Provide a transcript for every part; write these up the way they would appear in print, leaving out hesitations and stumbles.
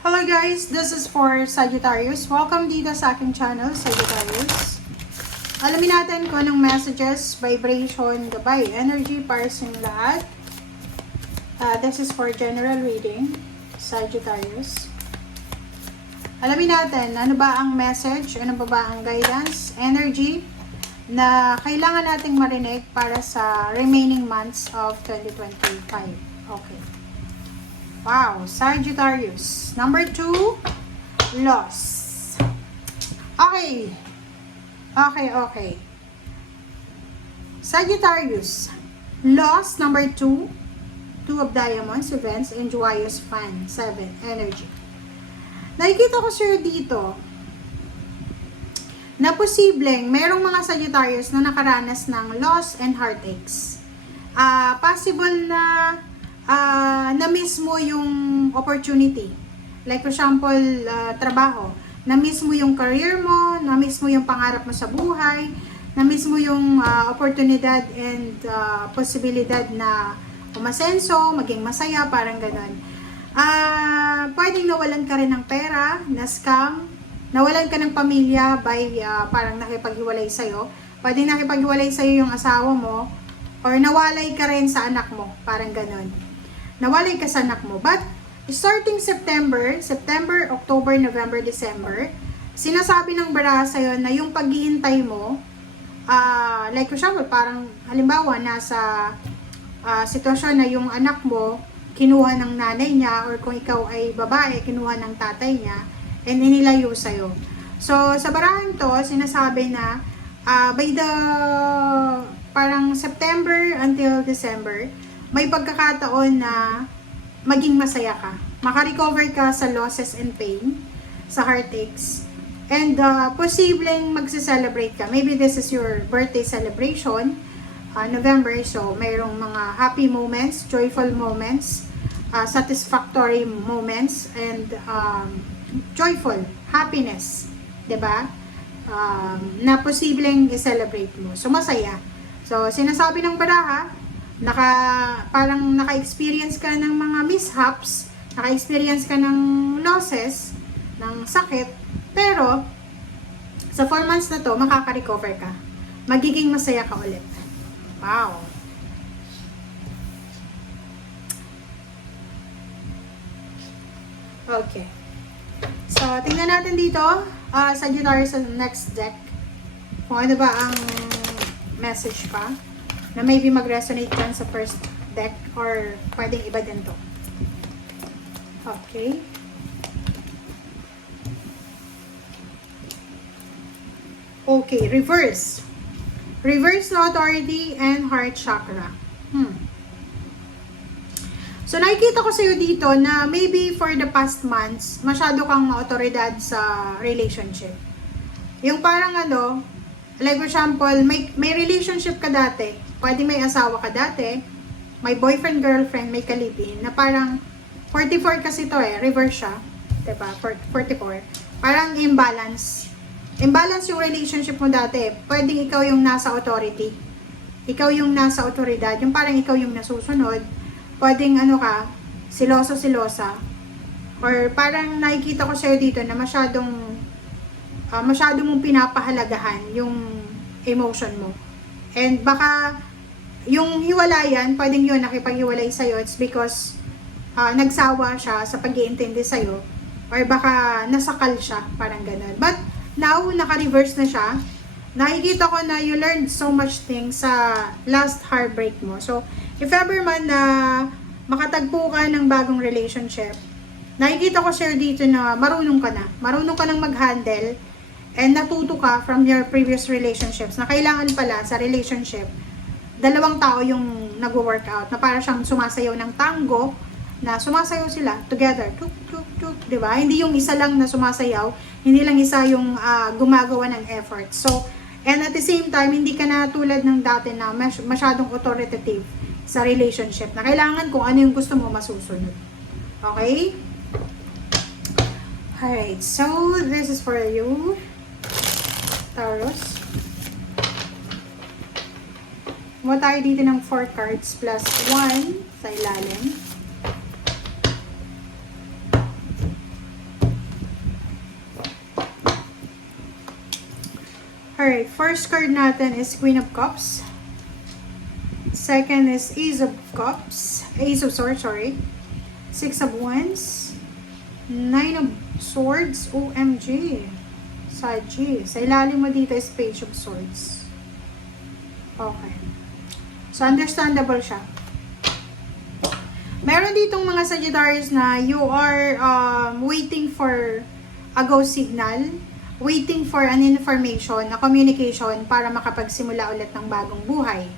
Hello guys, this is for Sagittarius. Welcome dito sa aking channel, Sagittarius. Alamin natin kung anong messages, vibration, gabay, energy para sa inyong lahat. This is for general reading, Sagittarius. Alamin natin, ano ba ang message, ano ba ang guidance, energy na kailangan nating marinig para sa remaining months of 2025. Okay. Wow, Sagittarius. Number 2, loss. Okay. Sagittarius. Loss, number 2. 2 of diamonds, events, and joyous fun. 7, energy. Nakikita ko sir dito na posibleng merong mga Sagittarius na nakaranas ng loss and heartaches. Possible na na-miss mo yung opportunity. Like for example, trabaho. Na-miss mo yung career mo, na-miss mo yung pangarap mo sa buhay, na-miss mo yung oportunidad and posibilidad na umasenso, maging masaya, parang ganon. Pwedeng nawalan ka rin ng pera, na-scam, nawalan ka ng pamilya by parang nakipaghiwalay sa'yo. Pwedeng nakipaghiwalay sa'yo yung asawa mo, or nawalay ka rin sa anak mo, parang ganon. Nawalay ka sa anak mo. But, starting September, October, November, December, sinasabi ng baraha sa'yo na yung paghihintay mo, like for example, parang halimbawa, nasa sitwasyon na yung anak mo, kinuha ng nanay niya, or kung ikaw ay babae, kinuha ng tatay niya, and inilayo sa'yo. So, sa barahan to, sinasabi na, by the, parang September until December, may pagkakataon na maging masaya ka. Makarecover ka sa losses and pain, sa heartaches, and posibleng magse-celebrate ka. Maybe this is your birthday celebration, November, so mayroong mga happy moments, joyful moments, satisfactory moments, and joyful, happiness, 'di ba? Na posibleng i-celebrate mo. So, masaya. So, sinasabi ng baraha, parang naka-experience ka ng mga mishaps, naka-experience ka ng losses, ng sakit, pero sa 4 months na to, makaka-recover ka. Magiging masaya ka ulit. Wow! Okay. So, tingnan natin dito, Sagittarius sa next deck. Kung ano ba ang message pa na maybe mag-resonate dyan sa first deck or pwedeng iba din to. Okay. Okay, reverse. Reverse no authority and heart chakra. So, nakikita ko sa'yo dito na maybe for the past months, masyado kang ma-autoridad sa relationship. Yung parang like for example, may relationship ka dati, pwede may asawa ka dati, may boyfriend, girlfriend, may kalibin, na parang 44 kasi to reverse siya, diba? 44. Parang imbalance. Imbalance yung relationship mo dati. Pwedeng ikaw yung nasa authority. Ikaw yung nasa autoridad. Yung parang ikaw yung nasusunod. Pwedeng silosa. Or parang nakikita ko sa'yo dito na masyado mong pinapahalagahan yung emotion mo. And baka yung hiwalayan, pwedeng yun nakipaghiwalay sa'yo, it's because nagsawa siya sa pag-iintindi sa'yo, or baka nasakal siya, parang ganun. But now, naka-reverse na siya. Nakikita ko na you learned so much things sa last heartbreak mo. So, if ever man na makatagpo ka ng bagong relationship, nakikita ko sir dito na marunong ka nang mag-handle, and natuto ka from your previous relationships na kailangan pala sa relationship, dalawang tao yung nag-workout, na para siyang sumasayaw ng tango, na sumasayaw sila together, tuk, tuk, tuk, diba? Hindi yung isa lang na sumasayaw, hindi lang isa yung gumagawa ng effort. So, and at the same time, hindi ka na tulad ng dati na masyadong authoritative sa relationship, na kailangan kung ano yung gusto mo masusunod. Okay? Alright, so this is for you, Taurus. Mo tayo dito ng 4 cards plus 1 sa ilalim. Alright, first card natin is Queen of Cups. Second is Ace of Cups. Ace of Swords, sorry. Six of Wands. Nine of Swords. OMG. Saji. Sa ilalim mo dito is Page of Swords. Okay. So, understandable siya. Meron ditong mga Sagittarius na you are waiting for a go signal, waiting for an information, a communication para makapagsimula ulit ng bagong buhay.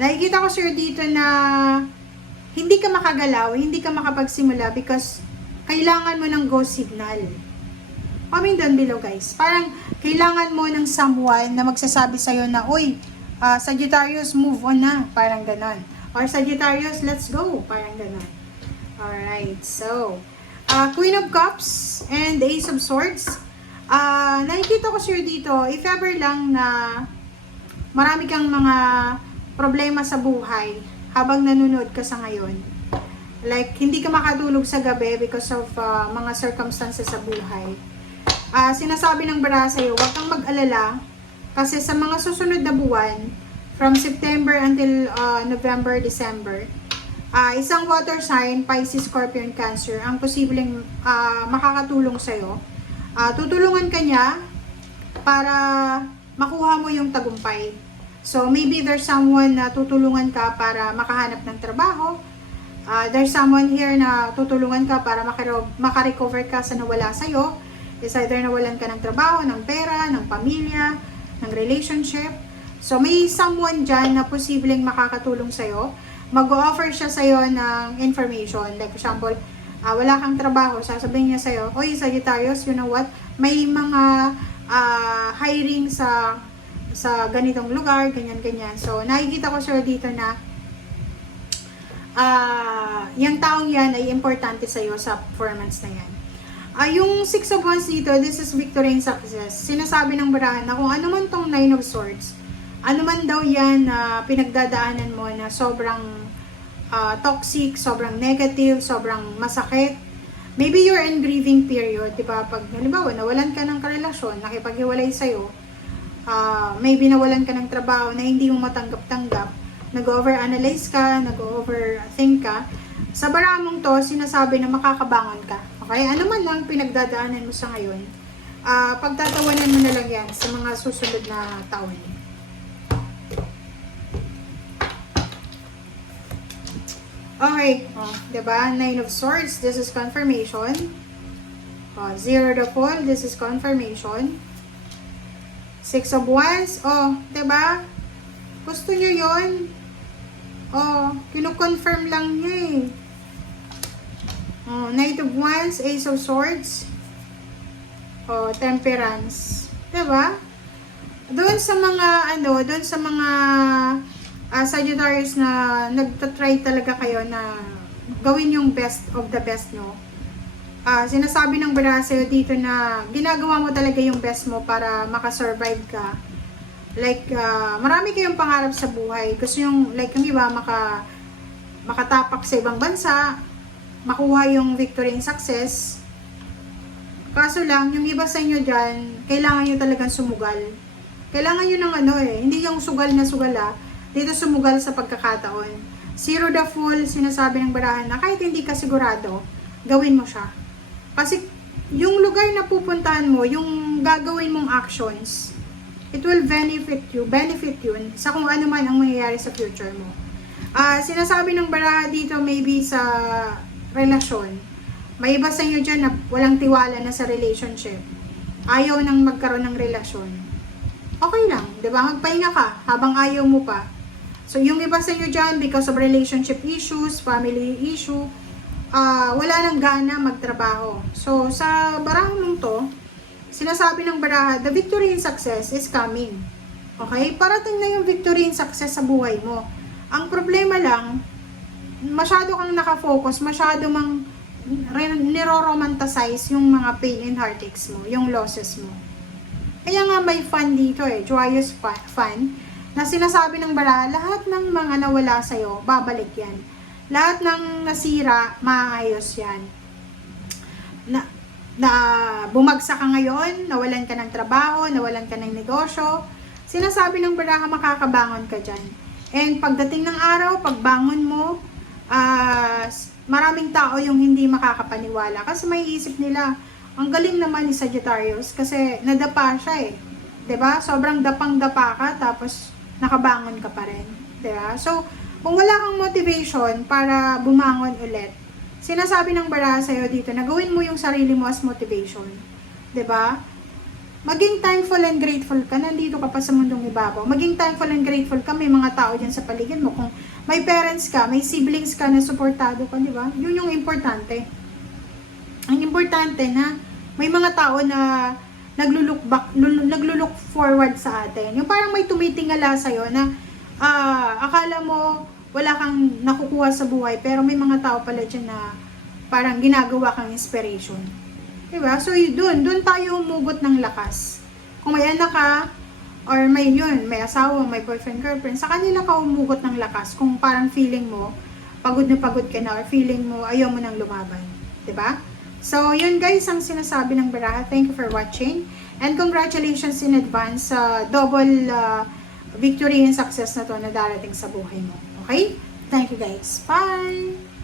Nakikita ko sir dito na hindi ka makagalaw, hindi ka makapagsimula because kailangan mo ng go signal. Comment down below guys. Parang kailangan mo ng someone na magsasabi sa'yo na, uy, Sagittarius, move on na. Parang ganon. Or Sagittarius, let's go. Parang ganon. Alright, so, Queen of Cups and Ace of Swords. Nakikita ko sir dito, if ever lang na marami kang mga problema sa buhay habang nanonood ka sa ngayon. Like, hindi ka makatulog sa gabi because of mga circumstances sa buhay. Sinasabi ng bara sa'yo, huwag kang mag-alala kasi sa mga susunod na buwan, from September until November, December, isang water sign, Pisces, Scorpion, Cancer, ang posibleng makakatulong sa'yo. Tutulungan ka niya para makuha mo yung tagumpay. So, maybe there's someone na tutulungan ka para makahanap ng trabaho. There's someone here na tutulungan ka para makarecover ka sa nawala sa'yo. It's either nawalan ka ng trabaho, ng pera, ng pamilya, ng relationship. So, may someone dyan na posibleng makakatulong sa'yo. Mag-o-offer siya sa'yo ng information. Like, for example, wala kang trabaho, sasabihin niya sa'yo, oy, Sagittarius, you know what? May mga hiring sa ganitong lugar, ganyan-ganyan. So, nakikita ko sir dito na yung taong yan ay importante sa'yo sa performance na yan. Yung Six of Wands dito, this is victory and success. Sinasabi ng barahan na kung ano man tong Nine of Swords, ano man daw yan na pinagdadaanan mo na sobrang toxic, sobrang negative, sobrang masakit. Maybe you're in grieving period, diba? Pag, halimbawa, nawalan ka ng karelasyon, nakipaghiwalay sa'yo, maybe nawalan ka ng trabaho na hindi mo matanggap-tanggap, nag-overanalyze ka, nag-overthink ka, sa baramong to, sinasabi na makakabangon ka. Okay? Ano man lang pinagdadaanan mo sa ngayon, pagtatawanan mo na lang yan sa mga susunod na taon. Okay. Diba? Nine of Swords, this is confirmation. Zero the Fool, this is confirmation. Six of Wands, diba? Gusto nyo yun? Kino-confirm lang niya eh. Knight of Wands, Ace of Swords, Temperance. Diba? Doon sa mga, doon sa mga Sagittarius na nagtatry talaga kayo na gawin yung best of the best, no? Sinasabi ng bara sa'yo dito na ginagawa mo talaga yung best mo para makasurvive ka. Like, marami kayong pangarap sa buhay. Gusto yung, like, yung iba, makatapak sa ibang bansa, makuha yung victory and success. Kaso lang, yung iba sa inyo dyan, kailangan nyo talagang sumugal. Kailangan nyo ng hindi yung sugal na sugal dito sumugal sa pagkakataon. Zero the Fool, sinasabi ng barahan na kahit hindi ka sigurado, gawin mo siya. Kasi yung lugar na pupuntahan mo, yung gagawin mong actions, it will benefit yun sa kung ano man ang mangyayari sa future mo. Sinasabi ng baraha dito maybe sa relasyon. May iba sa inyo dyan na walang tiwala na sa relationship. Ayaw nang magkaroon ng relasyon. Okay lang, di ba? Magpahinga ka habang ayaw mo pa. So, yung iba sa inyo dyan, because of relationship issues, family issue, wala nang gana magtrabaho. So, sa barahang to, sinasabi ng baraha, the victory and success is coming. Okay? Parating na yung victory and success sa buhay mo. Ang problema lang, masyado kang nakafocus, masyado mang niro-romanticize yung mga pain and heartaches mo, yung losses mo. Kaya nga may fun dito joyous fun, na sinasabi ng baraha, lahat ng mga nawala sa'yo, babalik yan. Lahat ng nasira, maayos yan. na bumagsak ka ngayon, nawalan ka ng trabaho, nawalan ka ng negosyo, sinasabi ng baraha makakabangon ka dyan. And pagdating ng araw, pagbangon mo, maraming tao yung hindi makakapaniwala kasi may isip nila, ang galing naman ni Sagittarius kasi nadapa siya eh. 'Di ba? Sobrang dapang-dapa ka tapos nakabangon ka pa rin. 'Di ba? So, kung wala kang motivation para bumangon ulit, sinasabi ng baraha sa'yo dito na gawin mo yung sarili mo as motivation. 'Di ba? Maging thankful and grateful ka, nandito ka pa sa mundong ibabaw. Maging thankful and grateful ka, may mga tao dyan sa paligid mo. Kung may parents ka, may siblings ka na suportado ka, di ba? Yun yung importante. Ang importante na may mga tao na naglulook forward sa atin. Yung parang may tumitingala sa'yo na akala mo wala kang nakukuha sa buhay, pero may mga tao pala dyan na parang ginagawa kang inspiration. Diba? So, doon tayo humugot ng lakas. Kung may anak ka, or may asawa, may boyfriend, girlfriend, sa kanila ka humugot ng lakas. Kung parang feeling mo, pagod ka na, or feeling mo, ayaw mo nang lumaban. Diba? So, yun guys, ang sinasabi ng baraha. Thank you for watching. And congratulations in advance sa double victory and success na to na darating sa buhay mo. Okay? Thank you guys. Bye!